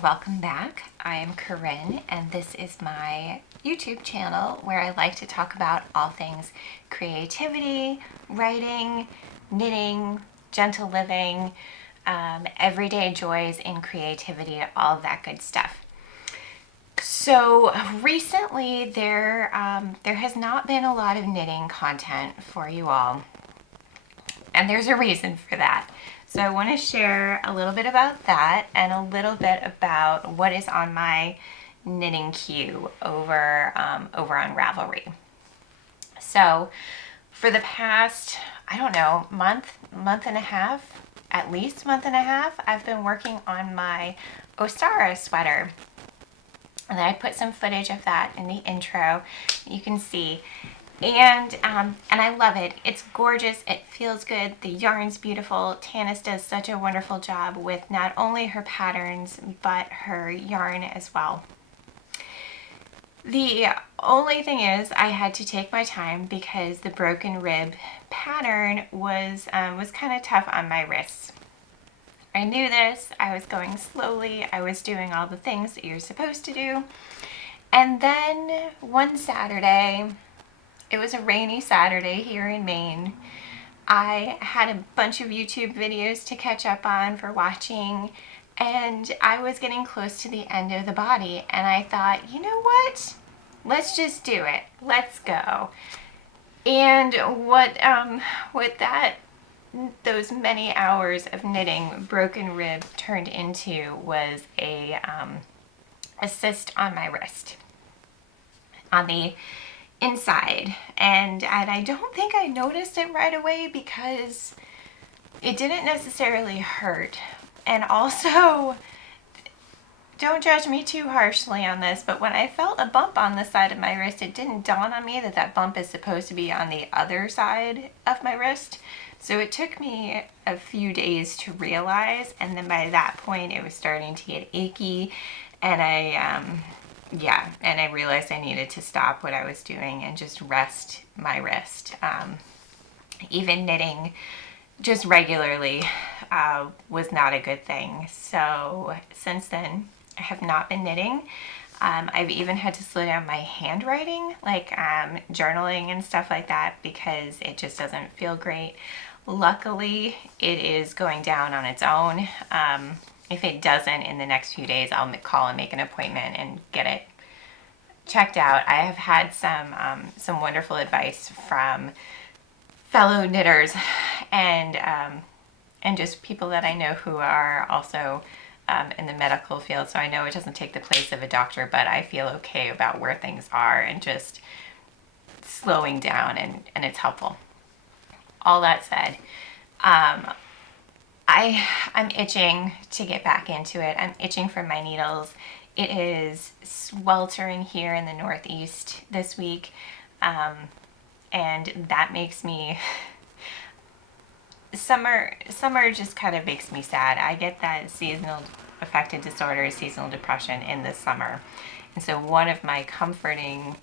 Welcome back. I am Corinne, and this is my YouTube channel where I like to talk about all things creativity, writing, knitting, gentle living, everyday joys in creativity, all of that good stuff. So recently there has not been a lot of knitting content for you all, and there's a reason for that. So I want to share a little bit about that and a little bit about what is on my knitting queue over on Ravelry. So for the past, I don't know, month and a half, at least month and a half, I've been working on my Zosia sweater. And I put some footage of that in the intro. You can see. And I love it. It's gorgeous. It feels good. The yarn's beautiful. Tanis does such a wonderful job with not only her patterns, but her yarn as well. The only thing is I had to take my time because the broken rib pattern was kind of tough on my wrists. I knew this. I was going slowly. I was doing all the things that you're supposed to do. And then one Saturday, it was a rainy Saturday here in Maine. I had a bunch of YouTube videos to catch up on for watching, and I was getting close to the end of the body, and I thought, you know what? Let's just do it. Let's go. And what those many hours of knitting broken rib turned into was a cyst on my wrist, on the inside, and I don't think I noticed it right away because it didn't necessarily hurt. And also, don't judge me too harshly on this, but when I felt a bump on the side of my wrist, it didn't dawn on me that that bump is supposed to be on the other side of my wrist. So it took me a few days to realize, and then by that point it was starting to get achy, and I realized I needed to stop what I was doing and just rest my wrist. Even knitting just regularly was not a good thing. So since then, I have not been knitting. I've even had to slow down my handwriting, like journaling and stuff like that, because it just doesn't feel great. Luckily, it is going down on its own. If it doesn't, in the next few days, I'll call and make an appointment and get it checked out. I have had some wonderful advice from fellow knitters and just people that I know who are also in the medical field. So I know it doesn't take the place of a doctor, but I feel okay about where things are and just slowing down, and it's helpful. All that said, I'm itching to get back into it. I'm itching for my needles. It is sweltering here in the Northeast this week, and that makes me, summer just kind of makes me sad. I get that seasonal affective disorder, seasonal depression in the summer, and so one of my comforting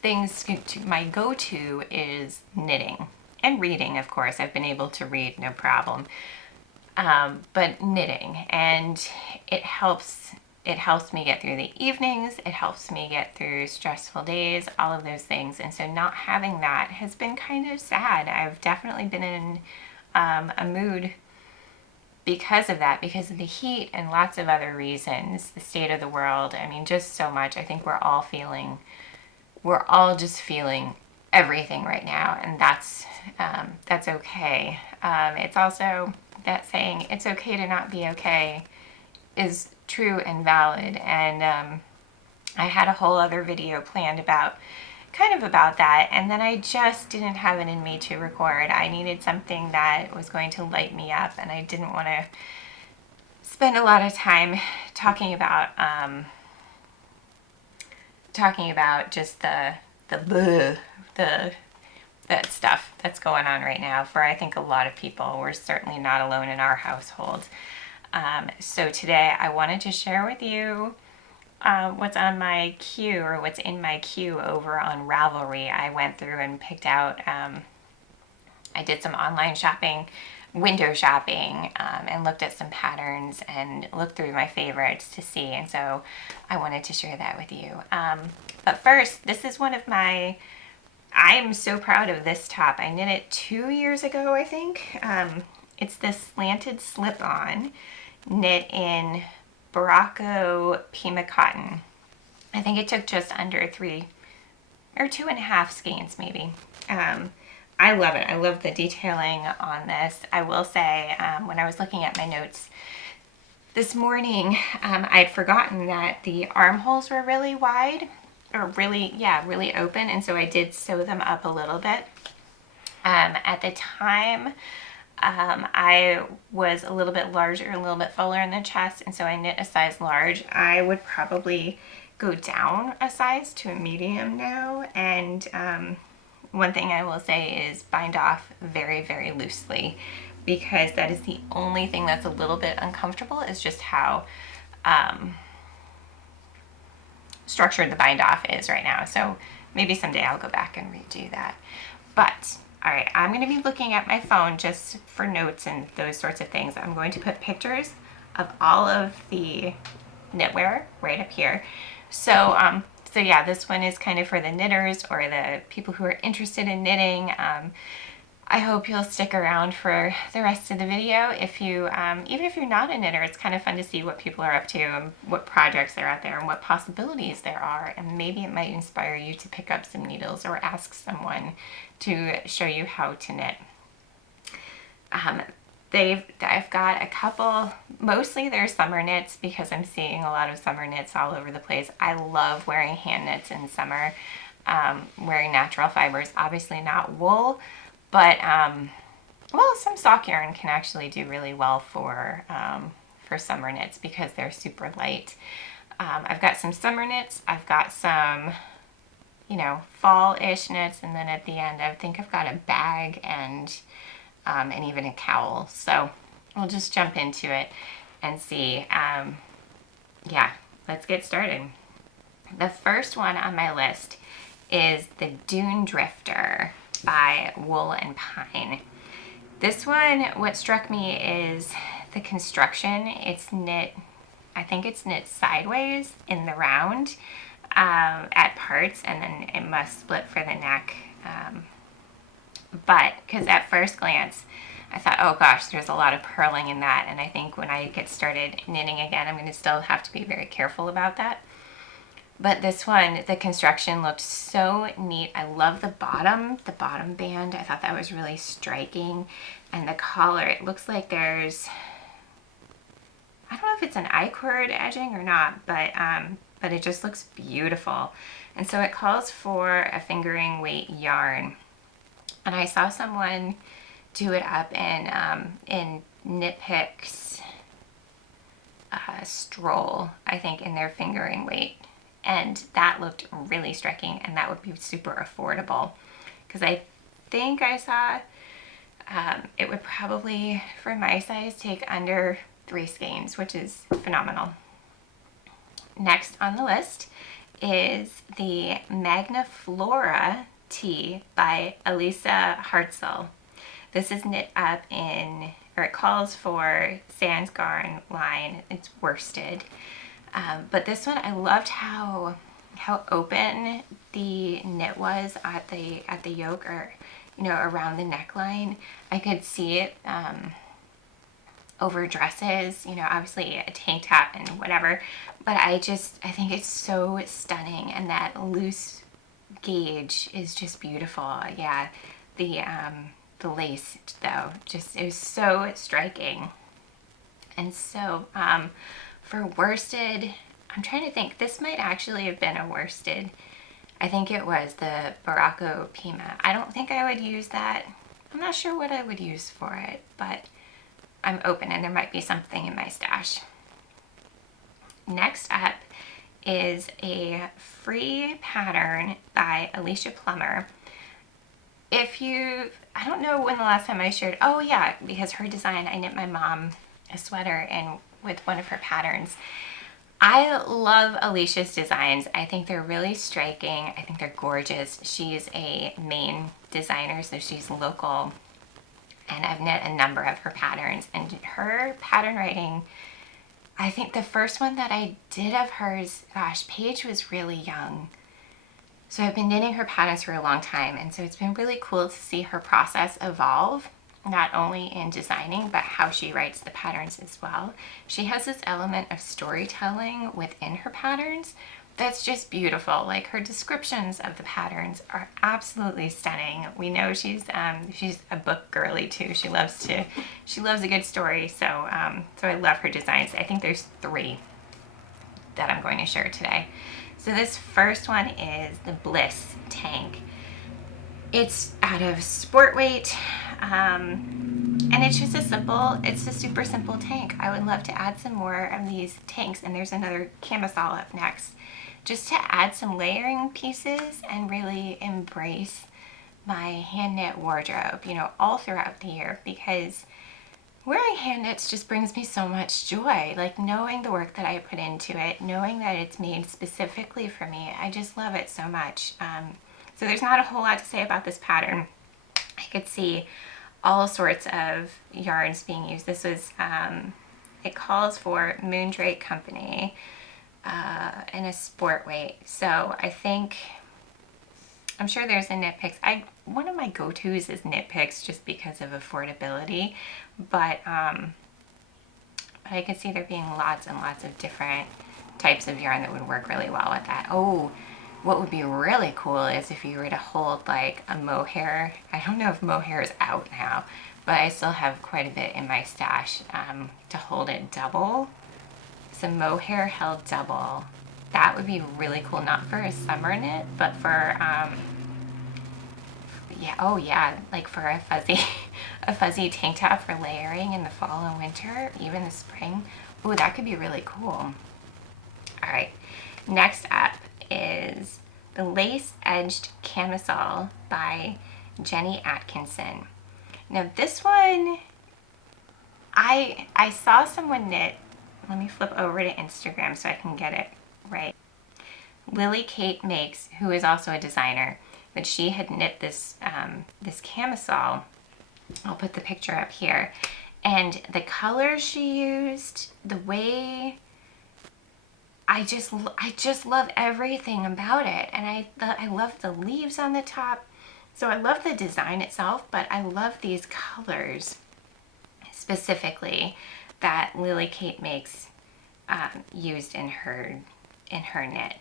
things my go-to is knitting and reading. Of course, I've been able to read no problem, but knitting, and it helps me get through the evenings. It helps me get through stressful days, all of those things. And so not having that has been kind of sad. I've definitely been in a mood because of that, because of the heat and lots of other reasons, the state of the world. I mean, just so much. I think we're all just feeling everything right now, and that's okay. It's also that saying, it's okay to not be okay, is true and valid. And I had a whole other video planned about that, and then I just didn't have it in me to record. I needed something that was going to light me up, and I didn't want to spend a lot of time talking about just the that stuff that's going on right now for, I think, a lot of people. We're certainly not alone in our household. So today I wanted to share with you what's on my queue, or what's in my queue over on Ravelry. I went through and picked out, I did some online shopping, window shopping, and looked at some patterns and looked through my favorites to see. And so I wanted to share that with you. But first, this is one of my, I'm so proud of this top. I knit it 2 years ago, I think. It's this slanted slip-on knit in Barocco Pima cotton. I think it took just under 3 or 2.5 skeins maybe. I love it. I love the detailing on this. I will say, when I was looking at my notes this morning, I'd forgotten that the armholes were really wide, or really open, and so I did sew them up a little bit. At the time, I was a little bit larger, a little bit fuller in the chest, and so I knit a size large. I would probably go down a size to a medium now, and one thing I will say is bind off very, very loosely, because that is the only thing that's a little bit uncomfortable, is just how structured the bind off is right now. So maybe someday I'll go back and redo that. But all right, I'm going to be looking at my phone just for notes and those sorts of things. I'm going to put pictures of all of the knitwear right up here. So so yeah, this one is kind of for the knitters or the people who are interested in knitting. I hope you'll stick around for the rest of the video. If you, even if you're not a knitter, it's kind of fun to see what people are up to and what projects are out there and what possibilities there are. And maybe it might inspire you to pick up some needles or ask someone to show you how to knit. I've got a couple, mostly they're summer knits, because I'm seeing a lot of summer knits all over the place. I love wearing hand knits in summer, wearing natural fibers, obviously not wool, but well, some sock yarn can actually do really well for summer knits because they're super light. I've got some summer knits, I've got some, you know, fall-ish knits, and then at the end I think I've got a bag and even a cowl. So we'll just jump into it and see. Yeah, let's get started. The first one on my list is the Dune Drifter by Wool and Pine. This one, what struck me is the construction. It's knit, I think it's knit sideways in the round at parts, and then it must split for the neck. But because at first glance I thought, oh gosh, there's a lot of purling in that, and I think when I get started knitting again, I'm going to still have to be very careful about that. But this one, the construction looked so neat. I love the bottom band. I thought that was really striking. And the collar, it looks like there's, I don't know if it's an I-cord edging or not, but it just looks beautiful. And so it calls for a fingering weight yarn. And I saw someone do it up in Knit Picks Stroll, I think, in their fingering weight. And that looked really striking, and that would be super affordable. Because I think I saw it would probably, for my size, take under 3 skeins, which is phenomenal. Next on the list is the Magna Floral Tee by Elisa Hartzell. This is knit up in, or it calls for Sans Garn line. It's worsted. But this one, I loved how open the knit was at the yoke, or, you know, around the neckline. I could see it over dresses, you know, obviously a tank top and whatever. But I think it's so stunning, and that loose gauge is just beautiful. Yeah, the lace though, just, it was so striking. And so for worsted, I'm trying to think, this might actually have been a worsted. I think it was the Barocco Pima. I don't think I would use that. I'm not sure what I would use for it, but I'm open, and there might be something in my stash. Next up is a free pattern by Alicia Plummer. I don't know when the last time I shared, oh yeah, because her design, I knit my mom a sweater and with one of her patterns. I love Alicia's designs. I think they're really striking. I think they're gorgeous. She's a Maine designer, so she's local. And I've knit a number of her patterns. And her pattern writing, I think the first one that I did of hers, gosh, Paige was really young. So I've been knitting her patterns for a long time. And so it's been really cool to see her process evolve, not only in designing, but how she writes the patterns as well. She has this element of storytelling within her patterns that's just beautiful. Like her descriptions of the patterns are absolutely stunning. We know she's a book girly too. She loves a good story. So I love her designs. I think there's 3 that I'm going to share today. So this first one is the Bliss Tank. It's out of sport weight, and it's just it's a super simple tank. I would love to add some more of these tanks, and there's another camisole up next, just to add some layering pieces and really embrace my hand knit wardrobe, all throughout the year, because wearing hand knits just brings me so much joy. Like knowing the work that I put into it, knowing that it's made specifically for me, I just love it so much. So there's not a whole lot to say about this pattern. I could see all sorts of yarns being used. This was, it calls for Moondrake Company and a sport weight. So I'm sure there's a Knit Picks. One of my go-tos is Knit Picks just because of affordability, but I could see there being lots and lots of different types of yarn that would work really well with that. Oh, what would be really cool is if you were to hold like a mohair. I don't know if mohair is out now, but I still have quite a bit in my stash to hold it double. Some mohair held double. That would be really cool, not for a summer knit, but for, like for a fuzzy tank top for layering in the fall and winter, even the spring. Ooh, that could be really cool. All right, next up is the Lace Edged Camisole by Jenny Atkinson. Now this one, I saw someone knit, let me flip over to Instagram so I can get it right. Lily Kate Makes, who is also a designer, but she had knit this this camisole. I'll put the picture up here. And the colors she used, the way, I just love everything about it. And I love the leaves on the top. So I love the design itself, but I love these colors specifically that Lily Kate Makes used in her knit.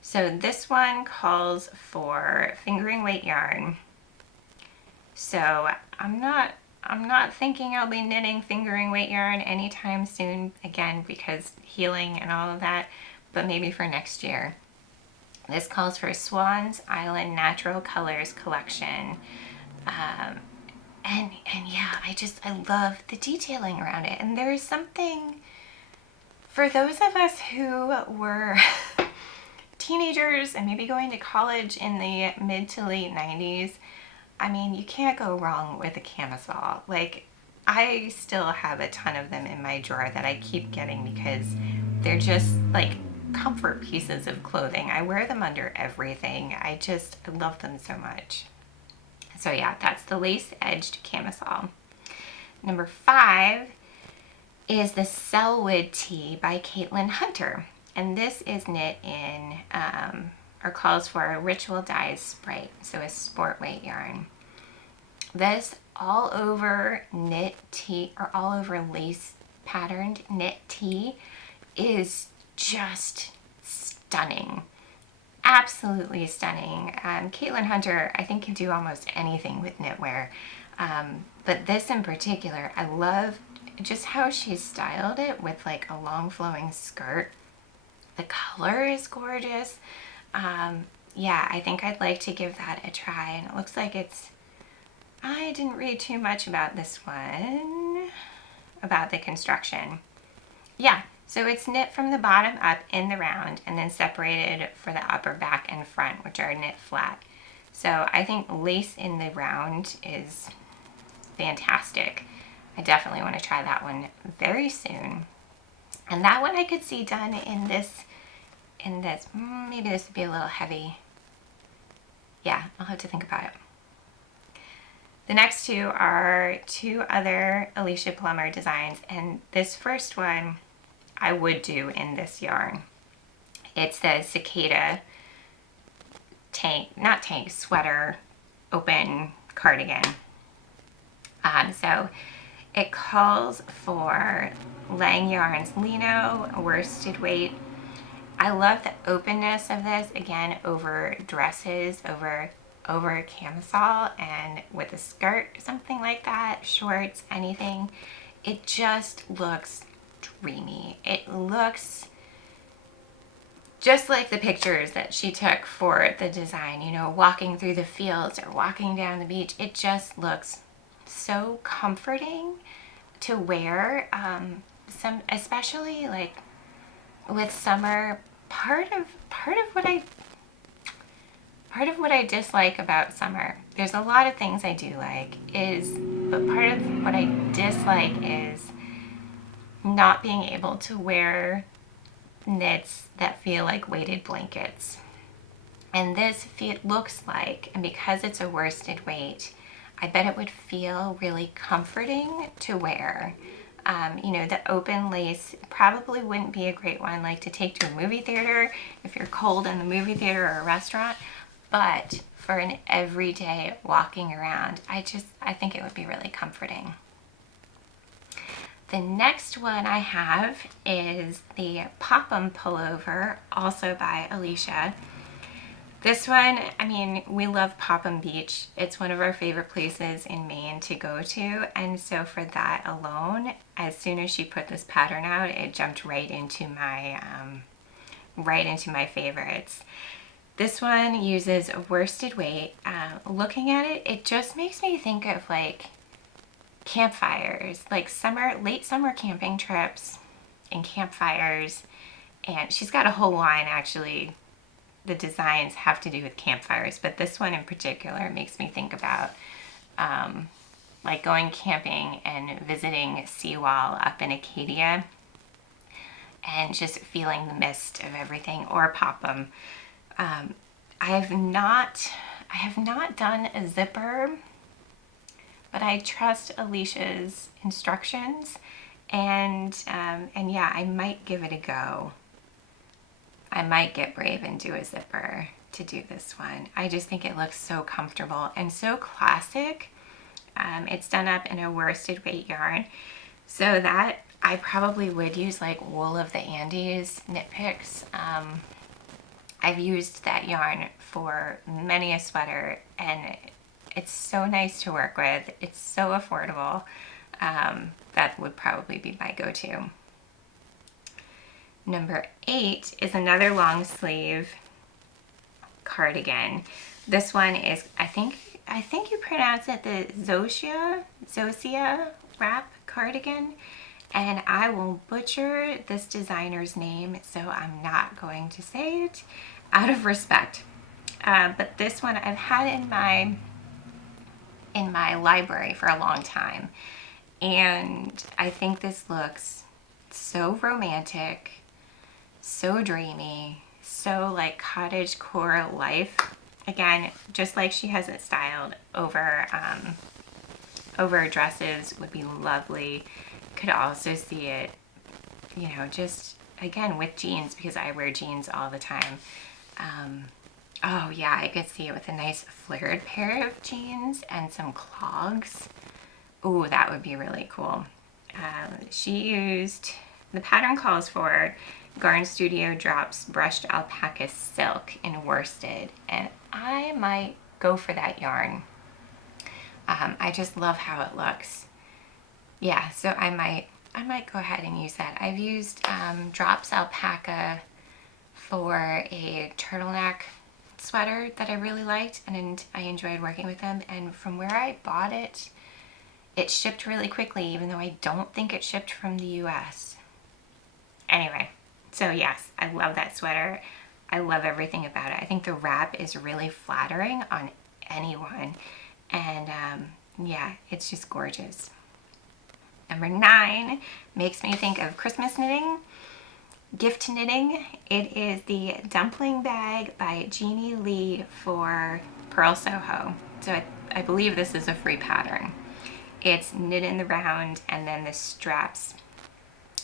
So this one calls for fingering weight yarn. So I'm not thinking I'll be knitting fingering weight yarn anytime soon, again, because healing and all of that, but maybe for next year. This calls for Swan's Island Natural Colors Collection. And yeah, I love the detailing around it. And there is something, for those of us who were teenagers and maybe going to college in the mid to late 90s, I mean, you can't go wrong with a camisole. Like, I still have a ton of them in my drawer that I keep getting because they're just like comfort pieces of clothing. I wear them under everything. I love them so much. So yeah, that's the Lace Edged Camisole. Number 5 is the Sellwood Tee by Caitlin Hunter. And this is knit in, or calls for a Ritual Dyes Sprite, so a sport weight yarn. This all over knit tee, or all over lace patterned knit tee, is just stunning. Absolutely stunning. Caitlin Hunter, I think, can do almost anything with knitwear. But this in particular, I love just how she styled it with like a long flowing skirt. The color is gorgeous. Yeah, I think I'd like to give that a try. And it looks like I didn't read too much about this one, about the construction. Yeah, so it's knit from the bottom up in the round and then separated for the upper back and front, which are knit flat. So I think lace in the round is fantastic. I definitely want to try that one very soon. And that one I could see done in this, maybe this would be a little heavy. Yeah, I'll have to think about it. The next two are two other Alicia Plummer designs, and this first one I would do in this yarn. It's the Cicaedae sweater open cardigan. So it calls for Lang Yarns Lino, worsted weight. I love the openness of this, again, over dresses, over a camisole, and with a skirt, something like that, shorts, anything. It just looks dreamy. It looks just like the pictures that she took for the design, you know, walking through the fields or walking down the beach. It just looks so comforting to wear, especially like with summer. Part of what I dislike about summer, there's a lot of things I do like, but part of what I dislike is not being able to wear knits that feel like weighted blankets. And this looks like, and because it's a worsted weight, I bet it would feel really comforting to wear. You know, the open lace probably wouldn't be a great one like to take to a movie theater if you're cold in the movie theater or a restaurant, but for an everyday walking around, I think it would be really comforting. The next one I have is the Popham Pullover, also by Alicia. This one, I mean, we love Popham Beach. It's one of our favorite places in Maine to go to, and so for that alone, as soon as she put this pattern out, it jumped right into my favorites. This one uses a worsted weight. Looking at it, it just makes me think of like campfires, like late summer camping trips and campfires, and she's got a whole line actually. The designs have to do with campfires, but this one in particular makes me think about like going camping and visiting Seawall up in Acadia and just feeling the mist of everything, or Popham. I have not done a zipper, but I trust Alicia's instructions, and yeah, I might give it a go. I might get brave and do a zipper to do this one. I just think it looks so comfortable and so classic. It's done up in a worsted weight yarn, so that I probably would use like Wool of the Andes knit picks. I've used that yarn for many a sweater, and it's so nice to work with. It's so affordable. That would probably be my go-to. Number 8 is another long sleeve cardigan. This one is, I think you pronounce it the Zosia wrap cardigan, and I will butcher this designer's name, so I'm not going to say it out of respect. But this one I've had in my library for a long time, and I think this looks so romantic, so dreamy, so like cottage core life. Again, just like she has it styled over dresses would be lovely. Could also see it, you know, just again with jeans, because I wear jeans all the time. Oh yeah, I could see it with a nice flared pair of jeans and some clogs. Ooh, that would be really cool. The pattern calls for Garn Studio Drops brushed alpaca silk in worsted, and I might go for that yarn. I just love how it looks. Yeah, so I might go ahead and use that. I've used Drops alpaca for a turtleneck sweater that I really liked, and I enjoyed working with them, and from where I bought it, it shipped really quickly, even though I don't think it shipped from the US. Anyway, so yes, I love that sweater. I love everything about it. I think the wrap is really flattering on anyone. And yeah, it's just gorgeous. Number 9 makes me think of Christmas knitting, gift knitting. It is the Dumpling Bag by Jeannie Lee for Purl Soho. So I believe this is a free pattern. It's knit in the round, and then the straps,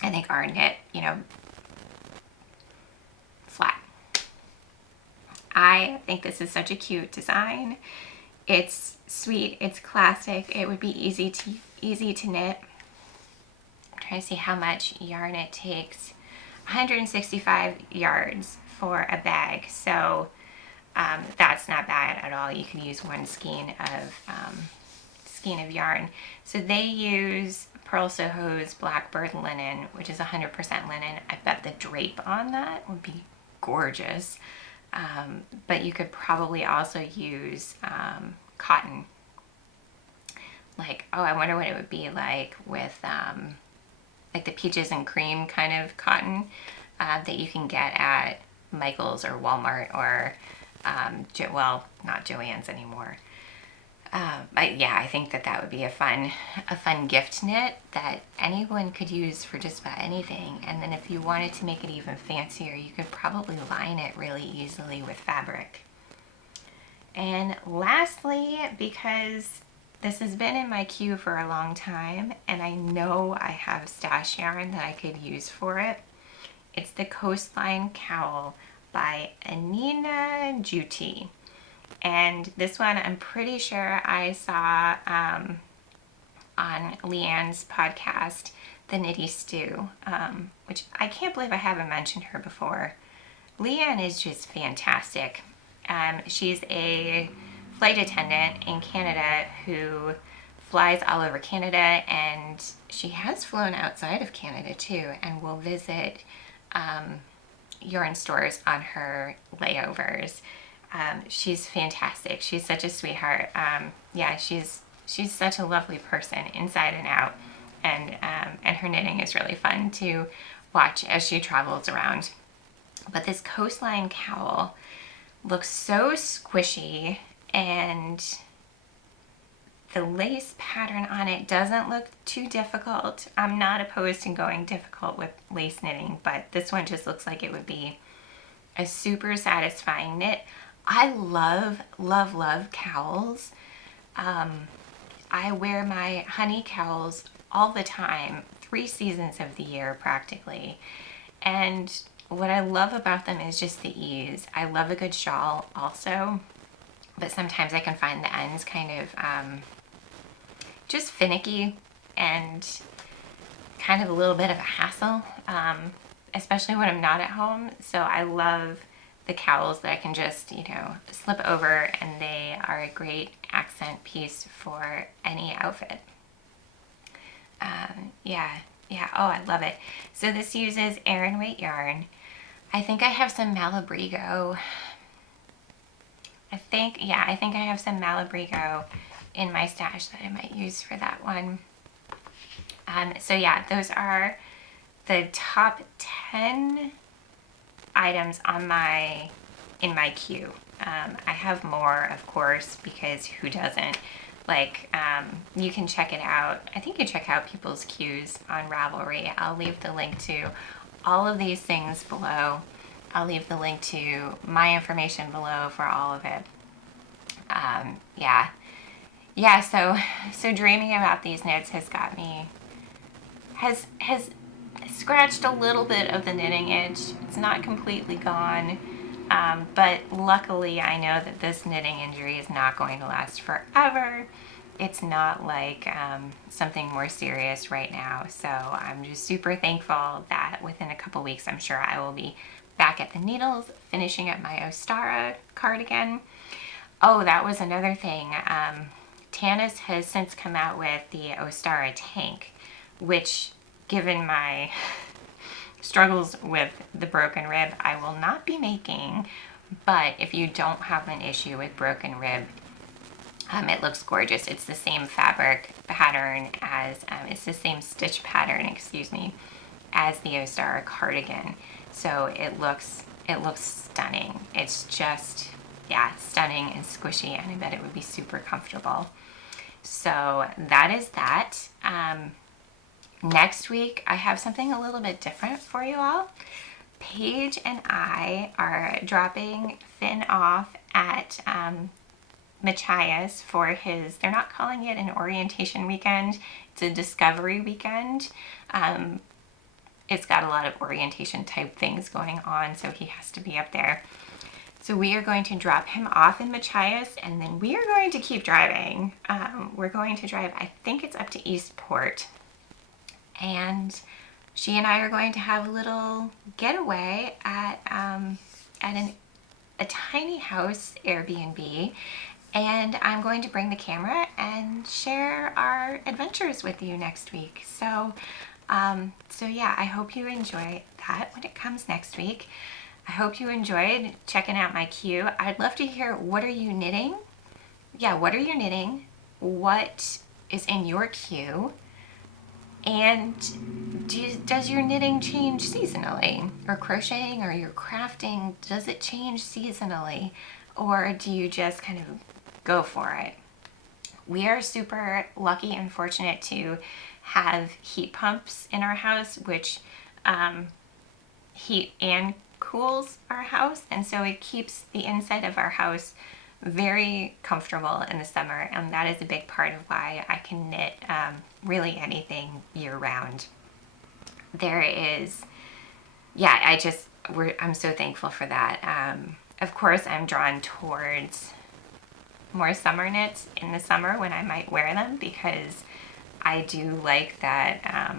I think, are knit, you know, flat. I think this is such a cute design. It's sweet, it's classic, it would be easy to knit. I'm trying to see how much yarn it takes. 165 yards for a bag, so that's not bad at all. You can use one skein of yarn. So they use Purl Soho's Blackbird linen, which is 100% linen. I bet the drape on that would be gorgeous. But you could probably also use cotton. Like, oh, I wonder what it would be like with like the peaches and cream kind of cotton that you can get at Michael's or Walmart or well, not Joann's anymore. But yeah, I think that would be a fun gift knit that anyone could use for just about anything. And then if you wanted to make it even fancier, you could probably line it really easily with fabric. And lastly, because this has been in my queue for a long time and I know I have stash yarn that I could use for it, it's the Coastline Cowl by Anina Juti. And this one, I'm pretty sure I saw on Leanne's podcast, The Knitty Stew, which I can't believe I haven't mentioned her before. Leanne is just fantastic. She's a flight attendant in Canada who flies all over Canada, and she has flown outside of Canada too, and will visit yarn stores on her layovers. She's fantastic. She's such a sweetheart. Yeah, she's such a lovely person inside and out, and her knitting is really fun to watch as she travels around. But this Coastline Cowl looks so squishy, and the lace pattern on it doesn't look too difficult. I'm not opposed to going difficult with lace knitting, but this one just looks like it would be a super satisfying knit. I love, love, love cowls. I wear my honey cowls all the time, 3 seasons of the year practically. And what I love about them is just the ease. I love a good shawl also, but sometimes I can find the ends kind of just finicky and kind of a little bit of a hassle, especially when I'm not at home. So I love the cowls that I can just, you know, slip over, and they are a great accent piece for any outfit. Yeah, oh, I love it. So this uses Aran weight yarn. I think I have some Malabrigo. I think I have some Malabrigo in my stash that I might use for that one. So yeah, those are the top 10 items on in my queue. I have more, of course, because who doesn't? Like, you can check it out. I think you check out people's queues on Ravelry. I'll leave the link to all of these things below. I'll leave the link to my information below for all of it. Yeah, so dreaming about these knits has got me, has scratched a little bit of the knitting itch. It's not completely gone, but luckily I know that this knitting injury is not going to last forever. It's not like something more serious right now, so I'm just super thankful that within a couple weeks I'm sure I will be back at the needles finishing up my Ostara cardigan. Oh, that was another thing. Tanis has since come out with the Ostara tank, which, given my struggles with the broken rib, I will not be making. But if you don't have an issue with broken rib, it looks gorgeous. It's the same fabric pattern as, it's the same stitch pattern, excuse me, as the Ostara cardigan. So it looks stunning. It's just yeah, stunning and squishy, and I bet it would be super comfortable. So that is that. Next week I have something a little bit different for you all. Paige and I are dropping Finn off at Machias for his, they're not calling it an orientation weekend, it's a discovery weekend. It's got a lot of orientation type things going on, so he has to be up there. So we are going to drop him off in Machias, and then we are going to keep driving. We're going to drive, I think it's up to Eastport, and she and I are going to have a little getaway at a tiny house Airbnb, and I'm going to bring the camera and share our adventures with you next week. So yeah, I hope you enjoy that when it comes next week. I hope you enjoyed checking out my queue. I'd love to hear, what are you knitting? Yeah, what are you knitting? What is in your queue? And does your knitting change seasonally? Or crocheting or your crafting, does it change seasonally? Or do you just kind of go for it? We are super lucky and fortunate to have heat pumps in our house, which heat and cools our house, and so it keeps the inside of our house very comfortable in the summer, and that is a big part of why I can knit really anything year round. There is, yeah, I'm so thankful for that. Of course, I'm drawn towards more summer knits in the summer when I might wear them, because I do like that.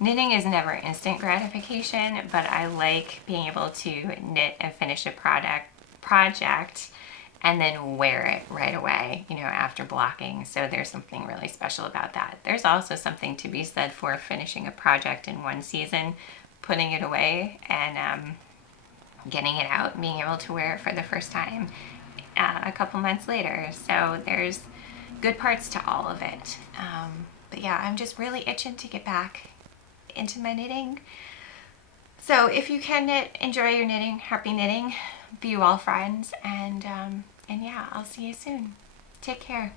Knitting is never instant gratification, but I like being able to knit and finish a project and then wear it right away, you know, after blocking. So there's something really special about that. There's also something to be said for finishing a project in one season, putting it away, and getting it out and being able to wear it for the first time a couple months later. So there's good parts to all of it. But yeah, I'm just really itching to get back into my knitting. So if you can knit, enjoy your knitting. Happy knitting. Be you all friends, and yeah, I'll see you soon. Take care.